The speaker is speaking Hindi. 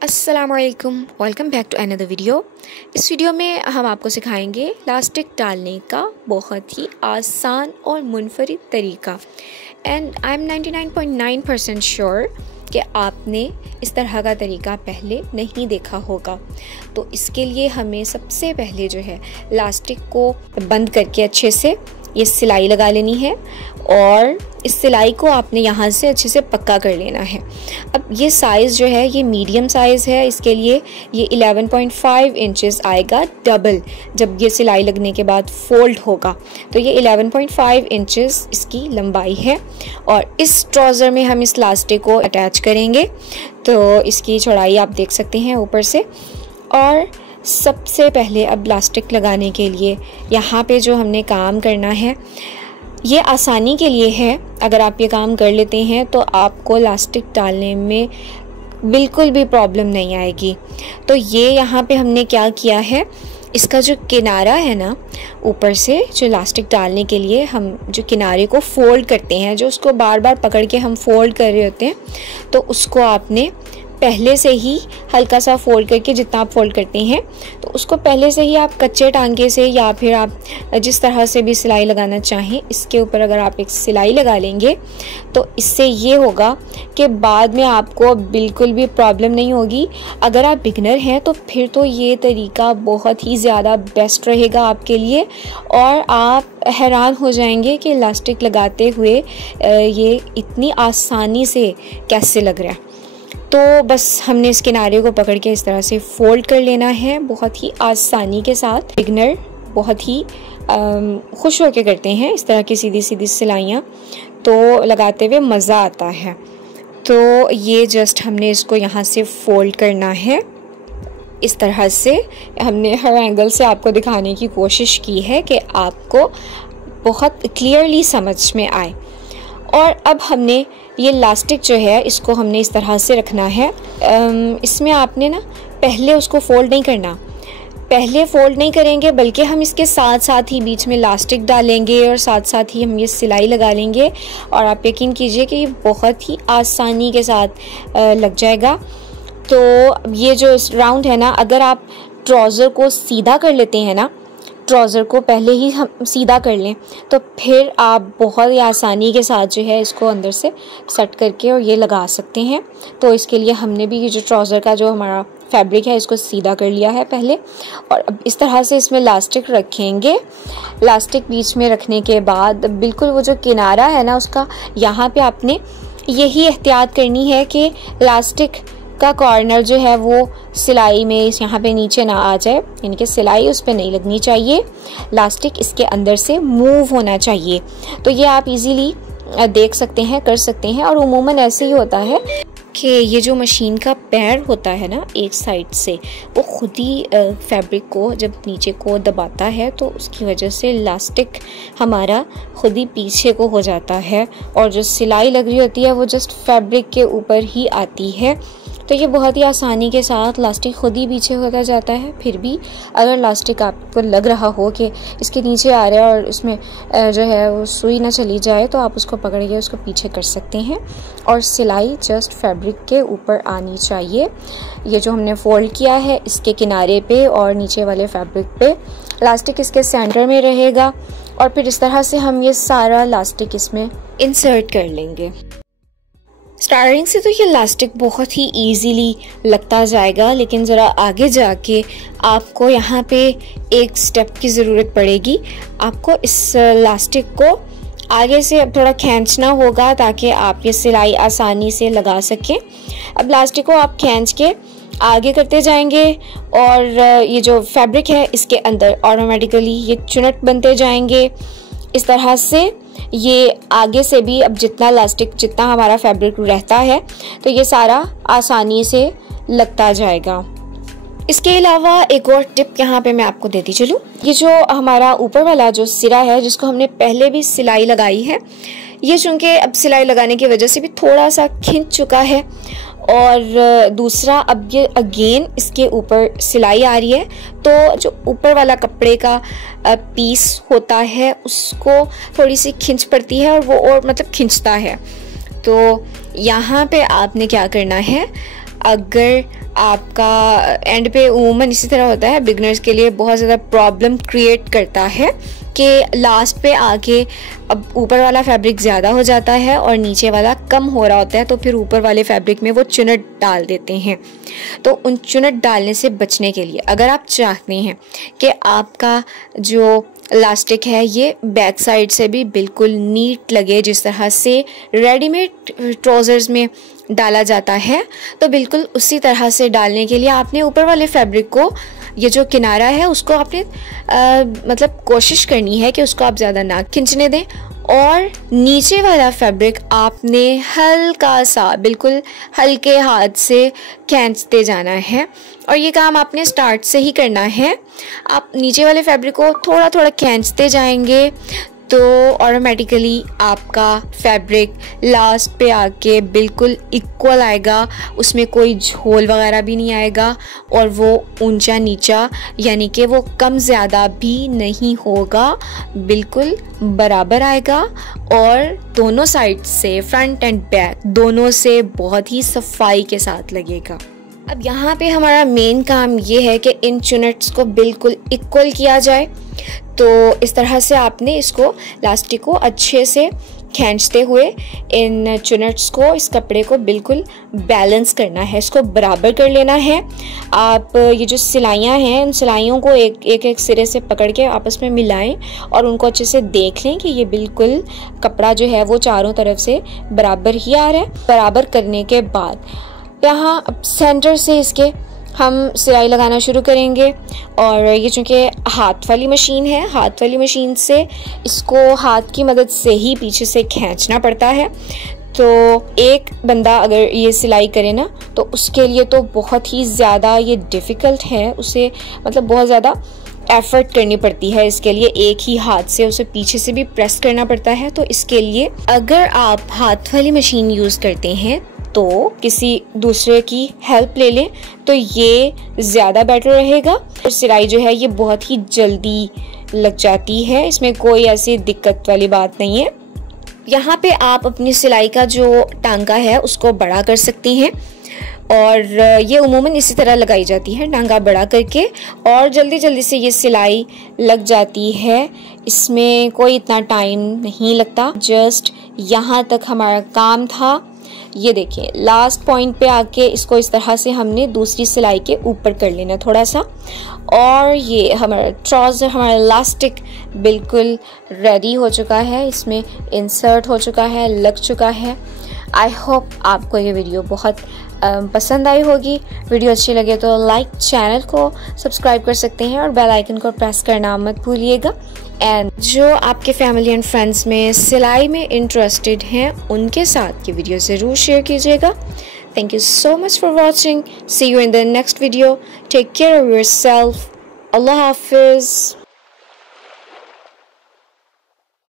अस्सलामुअलैकुम, welcome back to another video. इस वीडियो में हम आपको सिखाएंगे इलास्टिक डालने का बहुत ही आसान और मुनफरिद तरीका। एंड आई एम 99.9% श्योर कि आपने इस तरह का तरीका पहले नहीं देखा होगा। तो इसके लिए हमें सबसे पहले जो है इलास्टिक को बंद करके अच्छे से ये सिलाई लगा लेनी है और इस सिलाई को आपने यहाँ से अच्छे से पक्का कर लेना है। अब ये साइज़ जो है ये मीडियम साइज़ है, इसके लिए ये 11.5 इंचेस आएगा डबल। जब ये सिलाई लगने के बाद फोल्ड होगा तो ये 11.5 इंचेस इसकी लंबाई है और इस ट्राउज़र में हम इस इलास्टिक को अटैच करेंगे। तो इसकी चौड़ाई आप देख सकते हैं ऊपर से। और सबसे पहले अब इलास्टिक लगाने के लिए यहाँ पे जो हमने काम करना है ये आसानी के लिए है। अगर आप ये काम कर लेते हैं तो आपको इलास्टिक डालने में बिल्कुल भी प्रॉब्लम नहीं आएगी। तो ये यहाँ पे हमने क्या किया है, इसका जो किनारा है ना ऊपर से, जो इलास्टिक डालने के लिए हम जो किनारे को फोल्ड करते हैं, जो उसको बार बार पकड़ के हम फोल्ड कर रहे होते हैं, तो उसको आपने पहले से ही हल्का सा फोल्ड करके, जितना आप फोल्ड करते हैं तो उसको पहले से ही आप कच्चे टांके से या फिर आप जिस तरह से भी सिलाई लगाना चाहें इसके ऊपर अगर आप एक सिलाई लगा लेंगे तो इससे ये होगा कि बाद में आपको बिल्कुल भी प्रॉब्लम नहीं होगी। अगर आप बिगनर हैं तो फिर तो ये तरीका बहुत ही ज़्यादा बेस्ट रहेगा आपके लिए और आप हैरान हो जाएंगे कि इलास्टिक लगाते हुए ये इतनी आसानी से कैसे लग रहा है। तो बस हमने इस किनारे को पकड़ के इस तरह से फोल्ड कर लेना है बहुत ही आसानी के साथ। बिगनर बहुत ही खुश होकर करते हैं इस तरह की सीधी सीधी सिलाइयाँ, तो लगाते हुए मज़ा आता है। तो ये जस्ट हमने इसको यहाँ से फोल्ड करना है इस तरह से। हमने हर एंगल से आपको दिखाने की कोशिश की है कि आपको बहुत क्लियरली समझ में आए। और अब हमने ये इलास्टिक जो है इसको हमने इस तरह से रखना है। इसमें आपने ना पहले उसको फोल्ड नहीं करना, पहले फोल्ड नहीं करेंगे बल्कि हम इसके साथ साथ ही बीच में इलास्टिक डालेंगे और साथ साथ ही हम ये सिलाई लगा लेंगे और आप यकीन कीजिए कि ये बहुत ही आसानी के साथ लग जाएगा। तो ये जो राउंड है ना, अगर आप ट्राउज़र को सीधा कर लेते हैं ना, ट्राउज़र को पहले ही हम सीधा कर लें तो फिर आप बहुत ही आसानी के साथ जो है इसको अंदर से सेट करके और ये लगा सकते हैं। तो इसके लिए हमने भी ये जो ट्राउज़र का जो हमारा फैब्रिक है इसको सीधा कर लिया है पहले और अब इस तरह से इसमें इलास्टिक रखेंगे। इलास्टिक बीच में रखने के बाद बिल्कुल वो जो किनारा है ना उसका, यहाँ पे आपने यही एहतियात करनी है कि इलास्टिक का कॉर्नर जो है वो सिलाई में यहाँ पे नीचे ना आ जाए, यानी कि सिलाई उस पर नहीं लगनी चाहिए, इलास्टिक इसके अंदर से मूव होना चाहिए। तो ये आप इजीली देख सकते हैं, कर सकते हैं। और उमूमन ऐसे ही होता है कि ये जो मशीन का पैर होता है ना एक साइड से, वो खुद ही फैब्रिक को जब नीचे को दबाता है तो उसकी वजह से इलास्टिक हमारा खुद ही पीछे को हो जाता है और जो सिलाई लग रही होती है वो जस्ट फैब्रिक के ऊपर ही आती है। तो ये बहुत ही आसानी के साथ इलास्टिक खुद ही पीछे होता जाता है। फिर भी अगर इलास्टिक आपको लग रहा हो कि इसके नीचे आ रहा है और उसमें जो है वो सुई ना चली जाए तो आप उसको पकड़ के उसको पीछे कर सकते हैं और सिलाई जस्ट फैब्रिक के ऊपर आनी चाहिए। ये जो हमने फोल्ड किया है इसके किनारे पे और नीचे वाले फैब्रिक पे, इलास्टिक इसके सेंटर में रहेगा और फिर इस तरह से हम ये सारा इलास्टिक इसमें इंसर्ट कर लेंगे। स्टार्टिंग से तो ये इलास्टिक बहुत ही इजीली लगता जाएगा, लेकिन ज़रा आगे जाके आपको यहाँ पे एक स्टेप की ज़रूरत पड़ेगी। आपको इस इलास्टिक को आगे से अब थोड़ा खींचना होगा ताकि आप ये सिलाई आसानी से लगा सकें। अब इलास्टिक को आप खींच के आगे करते जाएंगे और ये जो फैब्रिक है इसके अंदर ऑटोमेटिकली ये चुनट बनते जाएंगे इस तरह से। ये आगे से भी अब जितना इलास्टिक, जितना हमारा फैब्रिक रहता है तो ये सारा आसानी से लगता जाएगा। इसके अलावा एक और टिप यहाँ पे मैं आपको देती चलूँ। ये जो हमारा ऊपर वाला जो सिरा है जिसको हमने पहले भी सिलाई लगाई है, ये चूँकि अब सिलाई लगाने की वजह से भी थोड़ा सा खिंच चुका है और दूसरा अब ये अगेन इसके ऊपर सिलाई आ रही है तो जो ऊपर वाला कपड़े का पीस होता है उसको थोड़ी सी खिंच पड़ती है और वो और मतलब खिंचता है। तो यहाँ पे आपने क्या करना है, अगर आपका एंड पे उमूमन इसी तरह होता है, बिगनर्स के लिए बहुत ज़्यादा प्रॉब्लम क्रिएट करता है कि लास्ट पे आके अब ऊपर वाला फैब्रिक ज़्यादा हो जाता है और नीचे वाला कम हो रहा होता है, तो फिर ऊपर वाले फैब्रिक में वो चुनट डाल देते हैं। तो उन चुनट डालने से बचने के लिए अगर आप चाहते हैं कि आपका जो इलास्टिक है ये बैक साइड से भी बिल्कुल नीट लगे, जिस तरह से रेडीमेड ट्राउज़र्स में डाला जाता है, तो बिल्कुल उसी तरह से डालने के लिए आपने ऊपर वाले फैब्रिक को, ये जो किनारा है उसको आपने मतलब कोशिश करनी है कि उसको आप ज़्यादा ना खींचने दें, और नीचे वाला फैब्रिक आपने हल्का सा बिल्कुल हल्के हाथ से खींचते जाना है। और ये काम आपने स्टार्ट से ही करना है। आप नीचे वाले फैब्रिक को थोड़ा थोड़ा खींचते जाएंगे तो ऑटोमेटिकली आपका फैब्रिक लास्ट पे आके बिल्कुल इक्वल आएगा, उसमें कोई झोल वगैरह भी नहीं आएगा और वो ऊंचा नीचा यानी कि वो कम ज़्यादा भी नहीं होगा, बिल्कुल बराबर आएगा और दोनों साइड से फ्रंट एंड बैक दोनों से बहुत ही सफाई के साथ लगेगा। अब यहाँ पे हमारा मेन काम ये है कि इन चुनट्स को बिल्कुल इक्वल किया जाए। तो इस तरह से आपने इसको इलास्टिक को अच्छे से खींचते हुए इन चुनट्स को, इस कपड़े को बिल्कुल बैलेंस करना है, इसको बराबर कर लेना है। आप ये जो सिलाइयाँ हैं उन सिलाइयों को एक सिरे से पकड़ के आपस में मिलाएं और उनको अच्छे से देख लें कि ये बिल्कुल कपड़ा जो है वो चारों तरफ से बराबर ही आ रहा है। बराबर करने के बाद यहाँ सेंटर से इसके हम सिलाई लगाना शुरू करेंगे। और ये चूँकि हाथ वाली मशीन है, हाथ वाली मशीन से इसको हाथ की मदद से ही पीछे से खींचना पड़ता है। तो एक बंदा अगर ये सिलाई करे ना तो उसके लिए तो बहुत ही ज़्यादा ये डिफ़िकल्ट है, उसे मतलब बहुत ज़्यादा एफर्ट करनी पड़ती है इसके लिए, एक ही हाथ से उसे पीछे से भी प्रेस करना पड़ता है। तो इसके लिए अगर आप हाथ वाली मशीन यूज़ करते हैं तो किसी दूसरे की हेल्प ले लें तो ये ज़्यादा बेटर रहेगा। और सिलाई जो है ये बहुत ही जल्दी लग जाती है, इसमें कोई ऐसी दिक्कत वाली बात नहीं है। यहाँ पे आप अपनी सिलाई का जो टांगा है उसको बड़ा कर सकती हैं और ये उमूमन इसी तरह लगाई जाती है, टांगा बड़ा करके, और जल्दी जल्दी से ये सिलाई लग जाती है। इसमें कोई इतना टाइम नहीं लगता, जस्ट यहाँ तक हमारा काम था। ये देखिए लास्ट पॉइंट पे आके इसको इस तरह से हमने दूसरी सिलाई के ऊपर कर लेना थोड़ा सा, और ये हमारा ट्राउज़र, हमारा इलास्टिक बिल्कुल रेडी हो चुका है, इसमें इंसर्ट हो चुका है, लग चुका है। आई होप आपको ये वीडियो बहुत पसंद आई होगी। वीडियो अच्छी लगे तो लाइक, चैनल को सब्सक्राइब कर सकते हैं और बेल आइकन को प्रेस करना मत भूलिएगा। एंड जो आपके फैमिली एंड फ्रेंड्स में सिलाई में इंटरेस्टेड हैं उनके साथ ये वीडियो ज़रूर शेयर कीजिएगा। Thank you so much for watching. See you in the next video. Take care of yourself. अल्लाह हाफिज़।